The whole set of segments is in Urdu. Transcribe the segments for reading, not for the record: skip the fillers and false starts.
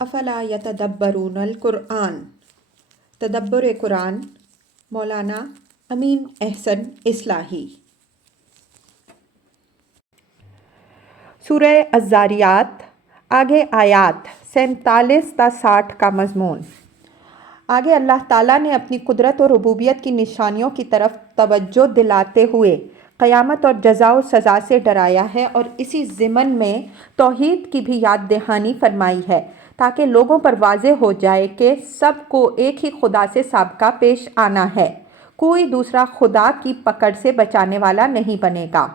افلا یتدبرون القرآن، تدبر قرآن، مولانا امین احسن اصلاحی۔ سورہ الذاریات، آگے آیات 47 تا 60 کا مضمون۔ آگے اللہ تعالیٰ نے اپنی قدرت اور ربوبیت کی نشانیوں کی طرف توجہ دلاتے ہوئے قیامت اور جزا و سزا سے ڈرایا ہے، اور اسی ضمن میں توحید کی بھی یاد دہانی فرمائی ہے، تاکہ لوگوں پر واضح ہو جائے کہ سب کو ایک ہی خدا سے سابقہ پیش آنا ہے، کوئی دوسرا خدا کی پکڑ سے بچانے والا نہیں بنے گا۔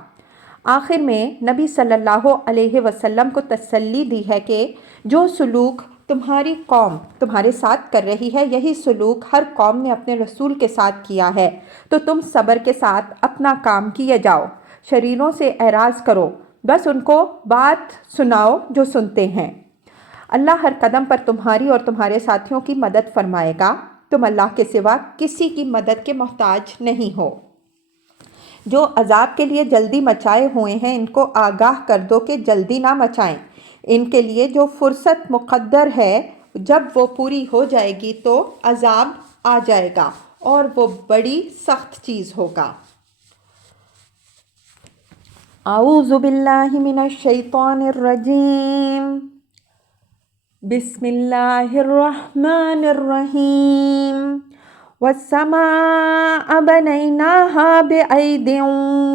آخر میں نبی صلی اللہ علیہ وسلم کو تسلی دی ہے کہ جو سلوک تمہاری قوم تمہارے ساتھ کر رہی ہے، یہی سلوک ہر قوم نے اپنے رسول کے ساتھ کیا ہے، تو تم صبر کے ساتھ اپنا کام کیے جاؤ، شریروں سے اعراض کرو، بس ان کو بات سناؤ جو سنتے ہیں۔ اللہ ہر قدم پر تمہاری اور تمہارے ساتھیوں کی مدد فرمائے گا، تم اللہ کے سوا کسی کی مدد کے محتاج نہیں ہو۔ جو عذاب کے لیے جلدی مچائے ہوئے ہیں ان کو آگاہ کر دو کہ جلدی نہ مچائیں، ان کے لیے جو فرصت مقدر ہے جب وہ پوری ہو جائے گی تو عذاب آ جائے گا اور وہ بڑی سخت چیز ہوگا۔ اعوذ باللہ من الشیطان الرجیم، بسم اللہ الرحمن الرحیم۔ والسماء بنيناها بأيد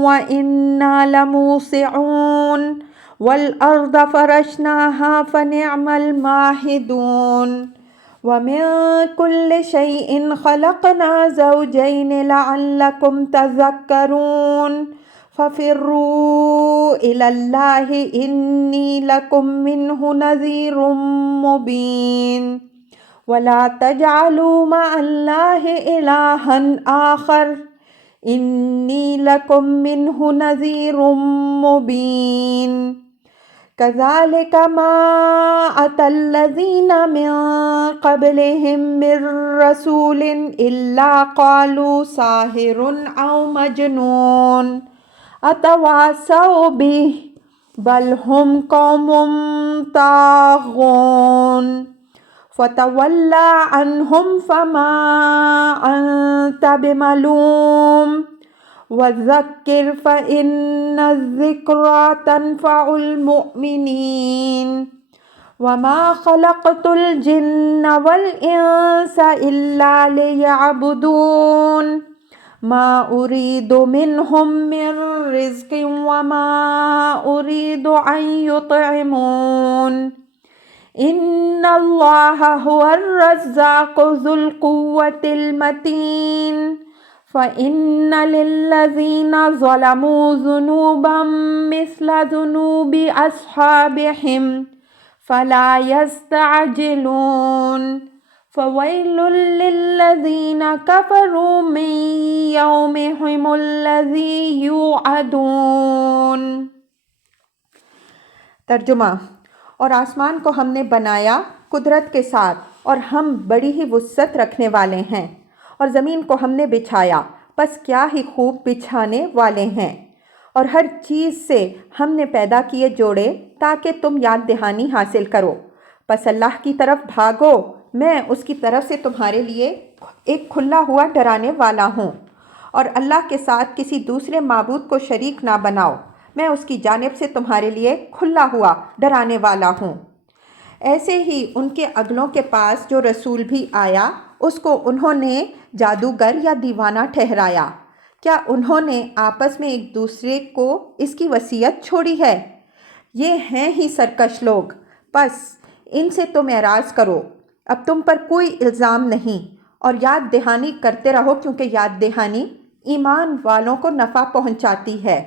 وإنا لموسعون والأرض فرشناها فنعم الماهدون ومن كل شيء خلقنا زوجين لعلكم تذكرون ففروا إلى الله إني لكم منه نذير مبين ولا تجعلوا مع الله إلها آخر إني لكم منه نذير مبين كذلك ما أتى الذين من قبلهم من رسول إلا قالوا ساحر أو مجنون أتواصوا به بل هم قوم طاغون فتولى عنهم فما أنت بملوم وذكر فإن الذكرى تنفع المؤمنين وما خلقت الجن والإنس إلا ليعبدون ما أريد منهم من رزق وما أريد أن يطعمون إن الله هو الرزاق ذو القوة المتين فإن للذين ظلموا ذنوبا مثل ذنوب أصحابهم فلا يستعجلون فويل للذين كفروا من يومهم الذي يوعدون۔ ترجمہ۔ اور آسمان کو ہم نے بنایا قدرت کے ساتھ اور ہم بڑی ہی وسعت رکھنے والے ہیں، اور زمین کو ہم نے بچھایا، پس کیا ہی خوب بچھانے والے ہیں، اور ہر چیز سے ہم نے پیدا کیے جوڑے تاکہ تم یاد دہانی حاصل کرو، پس اللہ کی طرف بھاگو، میں اس کی طرف سے تمہارے لیے ایک کھلا ہوا ڈرانے والا ہوں، اور اللہ کے ساتھ کسی دوسرے معبود کو شریک نہ بناؤ، میں اس کی جانب سے تمہارے لیے کھلا ہوا ڈرانے والا ہوں۔ ایسے ہی ان کے اگلوں کے پاس جو رسول بھی آیا اس کو انہوں نے جادوگر یا دیوانہ ٹھہرایا، کیا انہوں نے آپس میں ایک دوسرے کو اس کی وصیت چھوڑی ہے؟ یہ ہیں ہی سرکش لوگ، پس ان سے تم اعراض کرو، اب تم پر کوئی الزام نہیں، اور یاد دہانی کرتے رہو کیونکہ یاد دہانی ایمان والوں کو نفع پہنچاتی ہے۔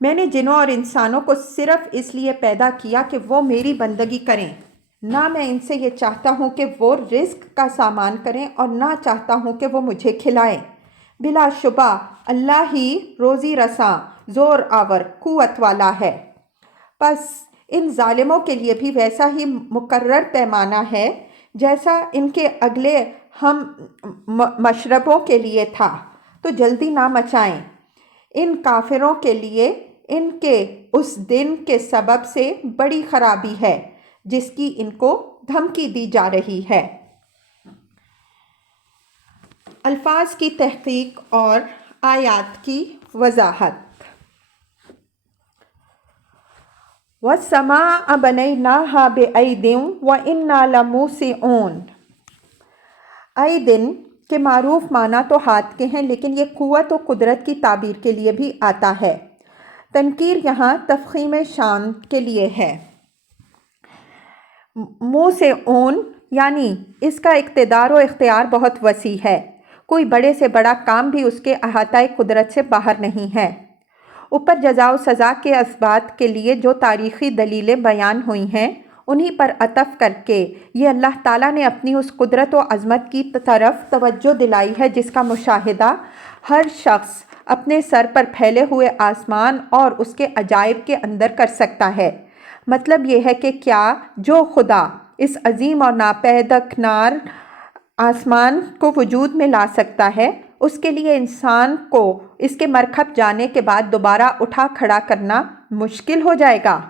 میں نے جنوں اور انسانوں کو صرف اس لیے پیدا کیا کہ وہ میری بندگی کریں، نہ میں ان سے یہ چاہتا ہوں کہ وہ رزق کا سامان کریں اور نہ چاہتا ہوں کہ وہ مجھے کھلائیں، بلا شبہ اللہ ہی روزی رساں زور آور قوت والا ہے۔ پس ان ظالموں کے لیے بھی ویسا ہی مقرر پیمانہ ہے جیسا ان کے اگلے ہم مشربوں کے لیے تھا، تو جلدی نہ مچائیں۔ ان کافروں کے لیے ان کے اس دن کے سبب سے بڑی خرابی ہے، جس کی ان کو دھمکی دی جا رہی ہے۔ الفاظ کی تحقیق اور آیات کی وضاحت۔ وَالسَّمَاءَ بَنَيْنَاهَا بِأَيْدٍ وَإِنَّا لَمُوسِعُونَ۔ ایدن کے معروف معنی تو ہاتھ کے ہیں، لیکن یہ قوت و قدرت کی تعبیر کے لیے بھی آتا ہے۔ تنکیر یہاں تفخیم شان کے لیے ہے۔ موسعون یعنی اس کا اقتدار و اختیار بہت وسیع ہے، کوئی بڑے سے بڑا کام بھی اس کے احاطۂ قدرت سے باہر نہیں ہے۔ اوپر جزا و سزا کے اسبات کے لیے جو تاریخی دلیلیں بیان ہوئی ہیں، انہی پر عطف کر کے یہ اللہ تعالیٰ نے اپنی اس قدرت و عظمت کی طرف توجہ دلائی ہے جس کا مشاہدہ ہر شخص اپنے سر پر پھیلے ہوئے آسمان اور اس کے عجائب کے اندر کر سکتا ہے۔ مطلب یہ ہے کہ کیا جو خدا اس عظیم اور ناپیداکنار آسمان کو وجود میں لا سکتا ہے، اس کے لیے انسان کو اس کے مرکب جانے کے بعد دوبارہ اٹھا کھڑا کرنا مشکل ہو جائے گا۔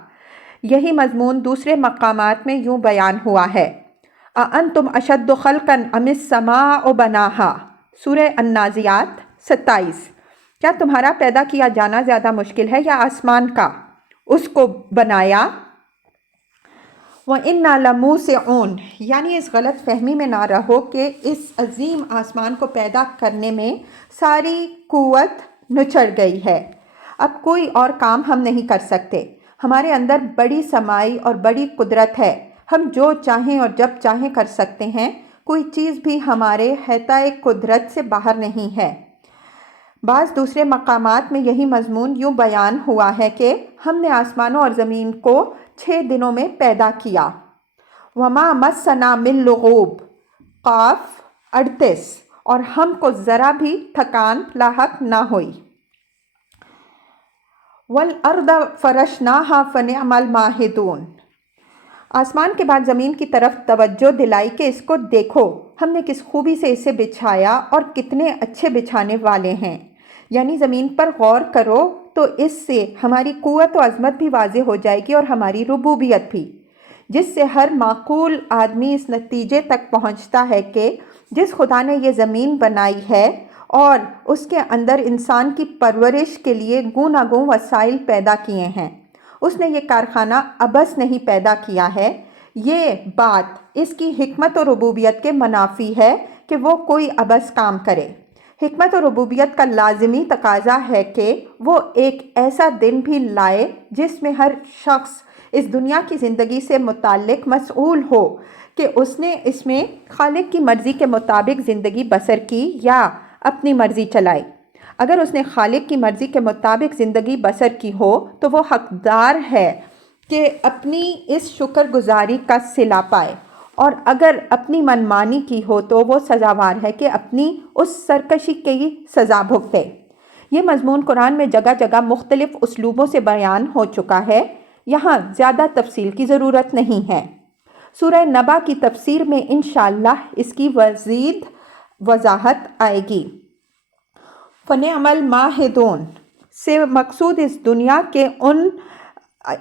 یہی مضمون دوسرے مقامات میں یوں بیان ہوا ہے۔ أَأَنْتُمْ أَشَدُّ خَلْقًا أَمِ السَّمَاءُ بَنَاهَا، سورہ النازعات 27۔ کیا تمہارا پیدا کیا جانا زیادہ مشکل ہے یا آسمان کا، اس کو بنایا؟ وَإِنَّا لَمُوسِعُونَ، یعنی اس غلط فہمی میں نہ رہو کہ اس عظیم آسمان کو پیدا کرنے میں ساری قوت نچڑ گئی ہے، اب کوئی اور کام ہم نہیں کر سکتے۔ ہمارے اندر بڑی سمائی اور بڑی قدرت ہے، ہم جو چاہیں اور جب چاہیں کر سکتے ہیں، کوئی چیز بھی ہمارے احاطۂ قدرت سے باہر نہیں ہے۔ بعض دوسرے مقامات میں یہی مضمون یوں بیان ہوا ہے کہ ہم نے آسمانوں اور زمین کو 6 دنوں میں پیدا کیا۔ وَمَا مَسَّنَا مِن لُغُوبٍ، قاف 38، اور ہم کو ذرا بھی تھکان لاحق نہ ہوئی۔ وَالْأَرْضَ فَرَشْنَاهَا فَنِعْمَ الْمَاهِدُونَ، آسمان کے بعد زمین کی طرف توجہ دلائی کہ اس کو دیکھو، ہم نے کس خوبی سے اسے بچھایا اور کتنے اچھے بچھانے والے ہیں۔ یعنی زمین پر غور کرو تو اس سے ہماری قوت و عظمت بھی واضح ہو جائے گی اور ہماری ربوبیت بھی، جس سے ہر معقول آدمی اس نتیجے تک پہنچتا ہے کہ جس خدا نے یہ زمین بنائی ہے اور اس کے اندر انسان کی پرورش کے لیے گوناگوں وسائل پیدا کیے ہیں، اس نے یہ کارخانہ ابس نہیں پیدا کیا ہے۔ یہ بات اس کی حکمت و ربوبیت کے منافی ہے کہ وہ کوئی ابس کام کرے۔ حکمت و ربوبیت کا لازمی تقاضا ہے کہ وہ ایک ایسا دن بھی لائے جس میں ہر شخص اس دنیا کی زندگی سے متعلق مسئول ہو کہ اس نے اس میں خالق کی مرضی کے مطابق زندگی بسر کی یا اپنی مرضی چلائی۔ اگر اس نے خالق کی مرضی کے مطابق زندگی بسر کی ہو تو وہ حقدار ہے کہ اپنی اس شکر گزاری کا صلہ پائے، اور اگر اپنی منمانی کی ہو تو وہ سزاوار ہے کہ اپنی اس سرکشی کی سزا بھگتے۔ یہ مضمون قرآن میں جگہ جگہ مختلف اسلوبوں سے بیان ہو چکا ہے، یہاں زیادہ تفصیل کی ضرورت نہیں ہے۔ سورہ نبا کی تفسیر میں انشاءاللہ اس کی مزید وضاحت آئے گی۔ فَنِعْمَ الْمَاهِدُونَ سے مقصود اس دنیا کے ان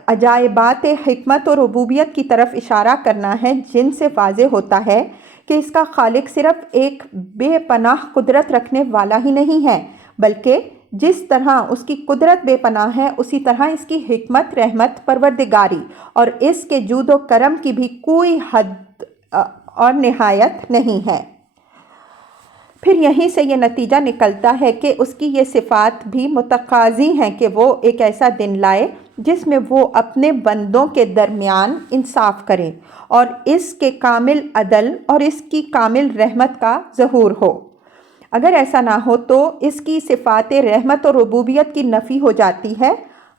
عجائبات حکمت و ربوبیت کی طرف اشارہ کرنا ہے جن سے واضح ہوتا ہے کہ اس کا خالق صرف ایک بے پناہ قدرت رکھنے والا ہی نہیں ہے، بلکہ جس طرح اس کی قدرت بے پناہ ہے اسی طرح اس کی حکمت، رحمت، پروردگاری اور اس کے جود و کرم کی بھی کوئی حد اور نہایت نہیں ہے۔ پھر یہیں سے یہ نتیجہ نکلتا ہے کہ اس کی یہ صفات بھی متقاضی ہیں کہ وہ ایک ایسا دن لائے جس میں وہ اپنے بندوں کے درمیان انصاف کرے اور اس کے کامل عدل اور اس کی کامل رحمت کا ظہور ہو۔ اگر ایسا نہ ہو تو اس کی صفات رحمت اور ربوبیت کی نفی ہو جاتی ہے،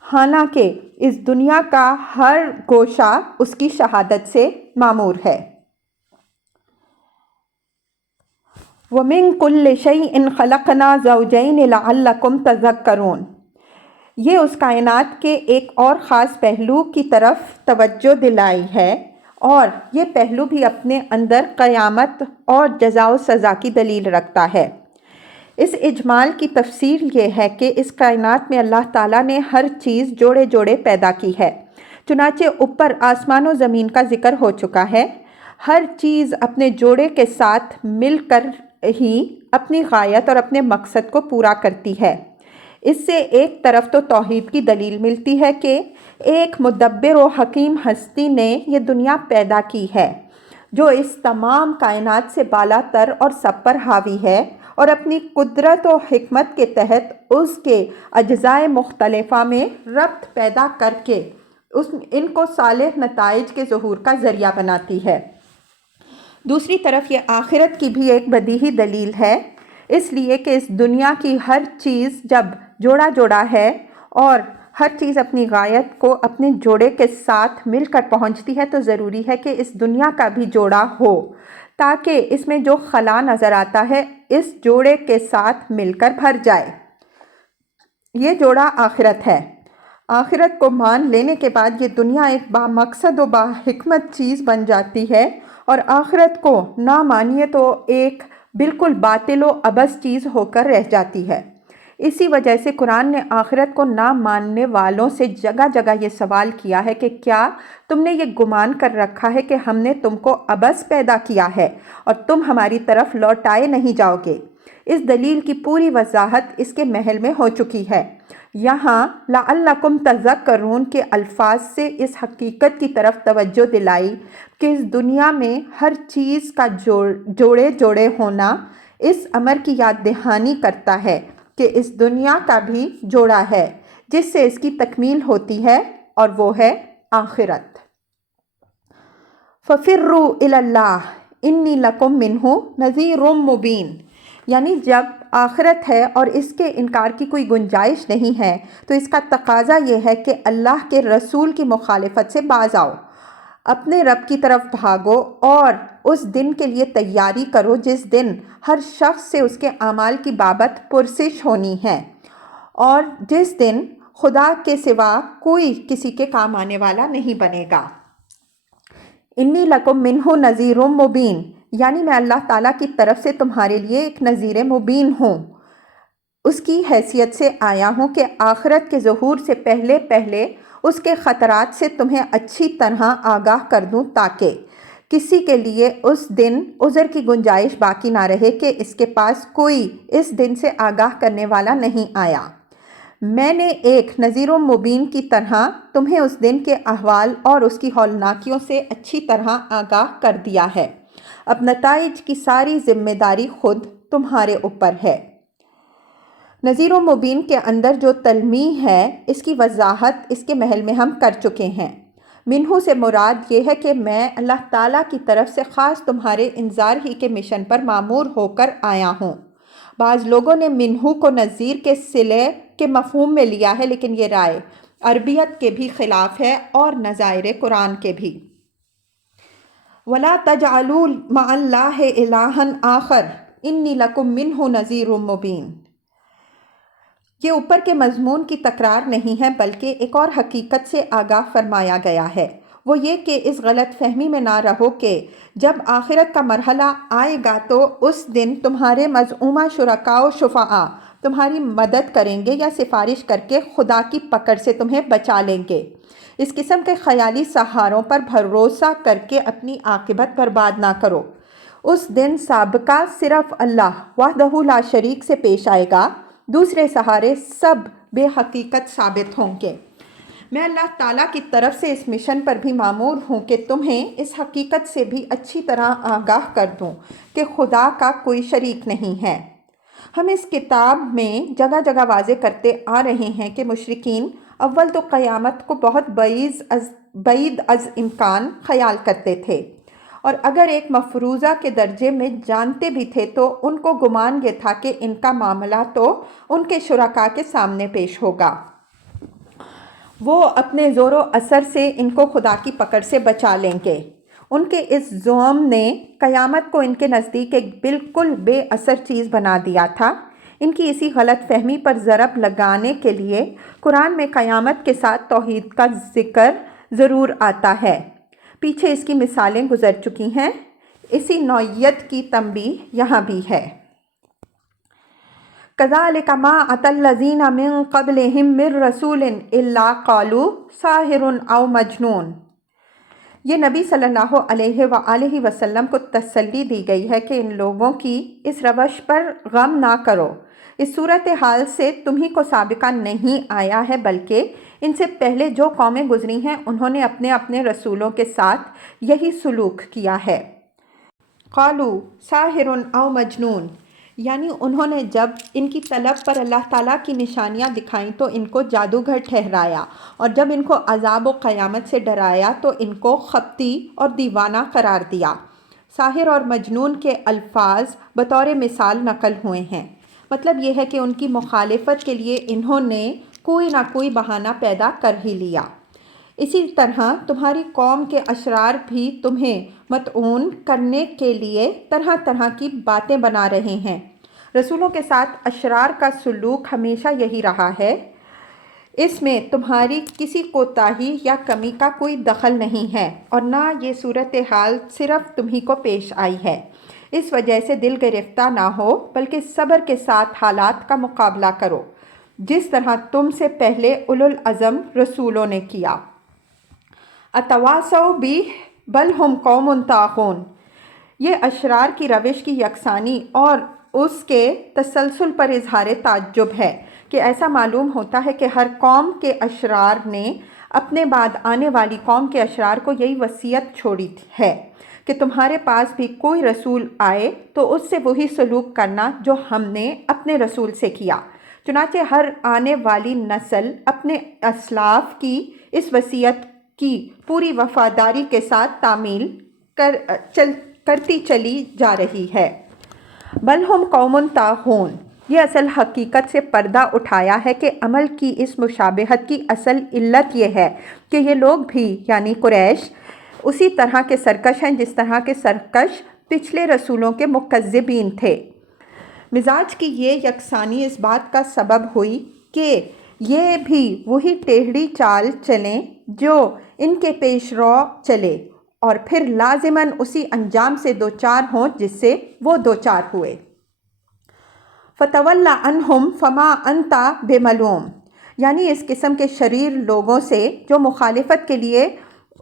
حالانکہ اس دنیا کا ہر گوشہ اس کی شہادت سے معمور ہے۔ وَمِن كُلِّ شَيْءٍ خَلَقْنَا زَوْجَيْنِ لَعَلَّكُمْ تَذَكَّرُونَ، یہ اس کائنات کے ایک اور خاص پہلو کی طرف توجہ دلائی ہے، اور یہ پہلو بھی اپنے اندر قیامت اور جزا و سزا کی دلیل رکھتا ہے۔ اس اجمال کی تفسیر یہ ہے کہ اس کائنات میں اللہ تعالیٰ نے ہر چیز جوڑے جوڑے پیدا کی ہے۔ چنانچہ اوپر آسمان و زمین کا ذکر ہو چکا ہے، ہر چیز اپنے جوڑے کے ساتھ مل کر ہی اپنی غایت اور اپنے مقصد کو پورا کرتی ہے۔ اس سے ایک طرف تو توحید کی دلیل ملتی ہے کہ ایک مدبر و حکیم ہستی نے یہ دنیا پیدا کی ہے جو اس تمام کائنات سے بالا تر اور سب پر حاوی ہے، اور اپنی قدرت و حکمت کے تحت اس کے اجزائے مختلفہ میں ربط پیدا کر کے ان کو صالح نتائج کے ظہور کا ذریعہ بناتی ہے۔ دوسری طرف یہ آخرت کی بھی ایک بدیہی دلیل ہے، اس لیے کہ اس دنیا کی ہر چیز جب جوڑا جوڑا ہے اور ہر چیز اپنی غایت کو اپنے جوڑے کے ساتھ مل کر پہنچتی ہے، تو ضروری ہے کہ اس دنیا کا بھی جوڑا ہو تاکہ اس میں جو خلا نظر آتا ہے اس جوڑے کے ساتھ مل کر بھر جائے۔ یہ جوڑا آخرت ہے۔ آخرت کو مان لینے کے بعد یہ دنیا ایک با مقصد و با حکمت چیز بن جاتی ہے، اور آخرت کو نہ مانیے تو ایک بالکل باطل و عبث چیز ہو کر رہ جاتی ہے۔ اسی وجہ سے قرآن نے آخرت کو نہ ماننے والوں سے جگہ جگہ یہ سوال کیا ہے کہ کیا تم نے یہ گمان کر رکھا ہے کہ ہم نے تم کو عبث پیدا کیا ہے اور تم ہماری طرف لوٹائے نہیں جاؤ گے؟ اس دلیل کی پوری وضاحت اس کے محل میں ہو چکی ہے۔ یہاں لعلکم تذکرون کے الفاظ سے اس حقیقت کی طرف توجہ دلائی کہ اس دنیا میں ہر چیز کا جوڑے جوڑے ہونا اس امر کی یاد دہانی کرتا ہے کہ اس دنیا کا بھی جوڑا ہے جس سے اس کی تکمیل ہوتی ہے، اور وہ ہے آخرت۔ فَفِرُّوا إِلَى اللَّهِ إِنِّي لَكُم مِّنْهُ نَذِيرٌ مُّبِينٌ، یعنی جب آخرت ہے اور اس کے انکار کی کوئی گنجائش نہیں ہے تو اس کا تقاضا یہ ہے کہ اللہ کے رسول کی مخالفت سے باز آؤ، اپنے رب کی طرف بھاگو اور اس دن کے لیے تیاری کرو جس دن ہر شخص سے اس کے اعمال کی بابت پرسش ہونی ہے، اور جس دن خدا کے سوا کوئی کسی کے کام آنے والا نہیں بنے گا۔ انی لکم منہ نذیر مبین، یعنی میں اللہ تعالیٰ کی طرف سے تمہارے لیے ایک نذیر مبین ہوں، اس کی حیثیت سے آیا ہوں کہ آخرت کے ظہور سے پہلے پہلے اس کے خطرات سے تمہیں اچھی طرح آگاہ کر دوں تاکہ کسی کے لیے اس دن عذر کی گنجائش باقی نہ رہے کہ اس کے پاس کوئی اس دن سے آگاہ کرنے والا نہیں آیا۔ میں نے ایک نذیر و مبین کی طرح تمہیں اس دن کے احوال اور اس کی ہولناکیوں سے اچھی طرح آگاہ کر دیا ہے۔ اب نتائج کی ساری ذمہ داری خود تمہارے اوپر ہے۔ نذیر و مبین کے اندر جو تلمیح ہے اس کی وضاحت اس کے محل میں ہم کر چکے ہیں۔ منہو سے مراد یہ ہے کہ میں اللہ تعالیٰ کی طرف سے خاص تمہارے انذار ہی کے مشن پر مامور ہو کر آیا ہوں۔ بعض لوگوں نے منہو کو نذیر کے صلے کے مفہوم میں لیا ہے، لیکن یہ رائے عربیت کے بھی خلاف ہے اور نظائر قرآن کے بھی۔ وَلَا تَجْعَلُوا مَعَ اللَّهِ إِلَٰهًا آخَرَ إِنِّي لَكُم مِّنْهُ نَذِيرٌ مُّبِينٌ۔ یہ اوپر کے مضمون کی تکرار نہیں ہے بلکہ ایک اور حقیقت سے آگاہ فرمایا گیا ہے، وہ یہ کہ اس غلط فہمی میں نہ رہو کہ جب آخرت کا مرحلہ آئے گا تو اس دن تمہارے مزعومہ شرکاء و شفعاء تمہاری مدد کریں گے یا سفارش کر کے خدا کی پکڑ سے تمہیں بچا لیں گے۔ اس قسم کے خیالی سہاروں پر بھروسہ کر کے اپنی عاقبت برباد نہ کرو۔ اس دن سابقہ صرف اللہ وحدہ لا شریک سے پیش آئے گا، دوسرے سہارے سب بے حقیقت ثابت ہوں گے۔ میں اللہ تعالیٰ کی طرف سے اس مشن پر بھی مامور ہوں کہ تمہیں اس حقیقت سے بھی اچھی طرح آگاہ کر دوں کہ خدا کا کوئی شریک نہیں ہے۔ ہم اس کتاب میں جگہ جگہ واضح کرتے آ رہے ہیں کہ مشرکین اول تو قیامت کو بہت بعید از امکان خیال کرتے تھے، اور اگر ایک مفروضہ کے درجے میں جانتے بھی تھے تو ان کو گمان یہ تھا کہ ان کا معاملہ تو ان کے شرکاء کے سامنے پیش ہوگا، وہ اپنے زور و اثر سے ان کو خدا کی پکڑ سے بچا لیں گے۔ ان کے اس زعم نے قیامت کو ان کے نزدیک ایک بالکل بے اثر چیز بنا دیا تھا۔ ان کی اسی غلط فہمی پر ضرب لگانے کے لیے قرآن میں قیامت کے ساتھ توحید کا ذکر ضرور آتا ہے۔ پیچھے اس کی مثالیں گزر چکی ہیں، اسی نوعیت کی تنبیہ یہاں بھی ہے۔ کذالک ما اتی الذین من قبلہم من رسول الا قالوا ساحر او مجنون۔ یہ نبی صلی اللہ علیہ وآلہ وسلم کو تسلی دی گئی ہے کہ ان لوگوں کی اس روش پر غم نہ کرو، اس صورتحال سے تمہیں کو سابقہ نہیں آیا ہے، بلکہ ان سے پہلے جو قومیں گزری ہیں انہوں نے اپنے اپنے رسولوں کے ساتھ یہی سلوک کیا ہے۔ قالوا ساحر او مجنون، یعنی انہوں نے جب ان کی طلب پر اللہ تعالیٰ کی نشانیاں دکھائیں تو ان کو جادوگر ٹھہرایا، اور جب ان کو عذاب و قیامت سے ڈرایا تو ان کو خبطی اور دیوانہ قرار دیا۔ ساحر اور مجنون کے الفاظ بطور مثال نقل ہوئے ہیں، مطلب یہ ہے کہ ان کی مخالفت کے لیے انہوں نے کوئی نہ کوئی بہانہ پیدا کر ہی لیا۔ اسی طرح تمہاری قوم کے اشرار بھی تمہیں مطعون کرنے کے لیے طرح طرح کی باتیں بنا رہے ہیں۔ رسولوں کے ساتھ اشرار کا سلوک ہمیشہ یہی رہا ہے، اس میں تمہاری کسی کوتاہی یا کمی کا کوئی دخل نہیں ہے، اور نہ یہ صورتحال صرف تمہیں کو پیش آئی ہے۔ اس وجہ سے دل گرفتہ نہ ہو، بلکہ صبر کے ساتھ حالات کا مقابلہ کرو، جس طرح تم سے پہلے اولو العزم رسولوں نے کیا۔ اتواصوا بہ بل ہم قوم طاغون، یہ اشرار کی روش کی یکسانی اور اس کے تسلسل پر اظہار تعجب ہے کہ ایسا معلوم ہوتا ہے کہ ہر قوم کے اشرار نے اپنے بعد آنے والی قوم کے اشرار کو یہی وصیت چھوڑی ہے کہ تمہارے پاس بھی کوئی رسول آئے تو اس سے وہی سلوک کرنا جو ہم نے اپنے رسول سے کیا۔ چنانچہ ہر آنے والی نسل اپنے اسلاف کی اس وصیت کی پوری وفاداری کے ساتھ تعمیل کرتی چلی جا رہی ہے۔ بل ہم قوم طاغون، یہ اصل حقیقت سے پردہ اٹھایا ہے کہ عمل کی اس مشابہت کی اصل علت یہ ہے کہ یہ لوگ بھی یعنی قریش اسی طرح کے سرکش ہیں جس طرح کے سرکش پچھلے رسولوں کے مکذبین تھے۔ مزاج کی یہ یکسانی اس بات کا سبب ہوئی کہ یہ بھی وہی ٹیڑھی چال چلیں جو ان کے پیش رو چلے، اور پھر لازماً اسی انجام سے دوچار ہوں جس سے وہ دوچار ہوئے۔ فَتَوَلَّ عَنْهُمْ فَمَا أَنْتَ بِمَلُومٍ، یعنی اس قسم کے شریر لوگوں سے جو مخالفت کے لیے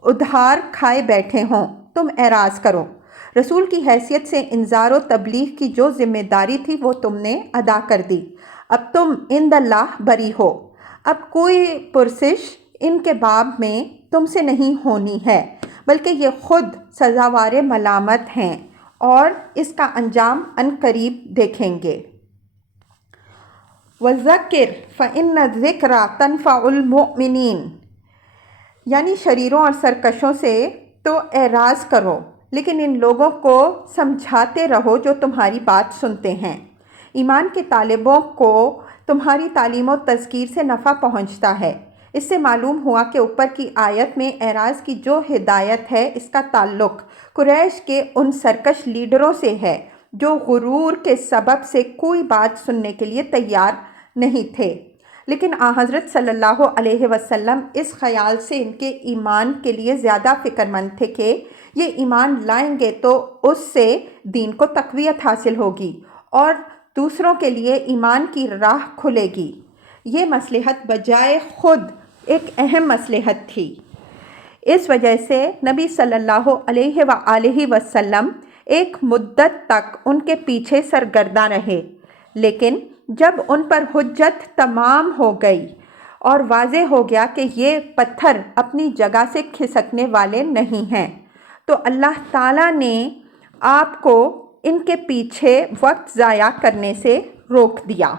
ادھار کھائے بیٹھے ہوں تم اعراض کرو۔ رسول کی حیثیت سے انذار و تبلیغ کی جو ذمہ داری تھی وہ تم نے ادا کر دی، اب تم عند اللہ بری ہو، اب کوئی پرسش ان کے باب میں تم سے نہیں ہونی ہے، بلکہ یہ خود سزاوار ملامت ہیں اور اس کا انجام عنقریب دیکھیں گے۔ وَذَكِّرْ فَإِنَّ الذِّكْرَ تَنفَعُ الْمُؤْمِنِينَ، یعنی شریروں اور سرکشوں سے تو اعراض کرو لیکن ان لوگوں کو سمجھاتے رہو جو تمہاری بات سنتے ہیں۔ ایمان کے طالبوں کو تمہاری تعلیم و تذکیر سے نفع پہنچتا ہے۔ اس سے معلوم ہوا کہ اوپر کی آیت میں اعراض کی جو ہدایت ہے اس کا تعلق قریش کے ان سرکش لیڈروں سے ہے جو غرور کے سبب سے کوئی بات سننے کے لیے تیار نہیں تھے، لیکن حضرت صلی اللہ علیہ وسلم اس خیال سے ان کے ایمان کے لیے زیادہ فکر مند تھے کہ یہ ایمان لائیں گے تو اس سے دین کو تقویت حاصل ہوگی اور دوسروں کے لیے ایمان کی راہ کھلے گی۔ یہ مصلحت بجائے خود ایک اہم مصلحت تھی۔ اس وجہ سے نبی صلی اللہ علیہ وآلہ وسلم ایک مدت تک ان کے پیچھے سرگرداں رہے، لیکن جب ان پر حجت تمام ہو گئی اور واضح ہو گیا کہ یہ پتھر اپنی جگہ سے کھسکنے والے نہیں ہیں تو اللہ تعالیٰ نے آپ کو ان کے پیچھے وقت ضائع کرنے سے روک دیا۔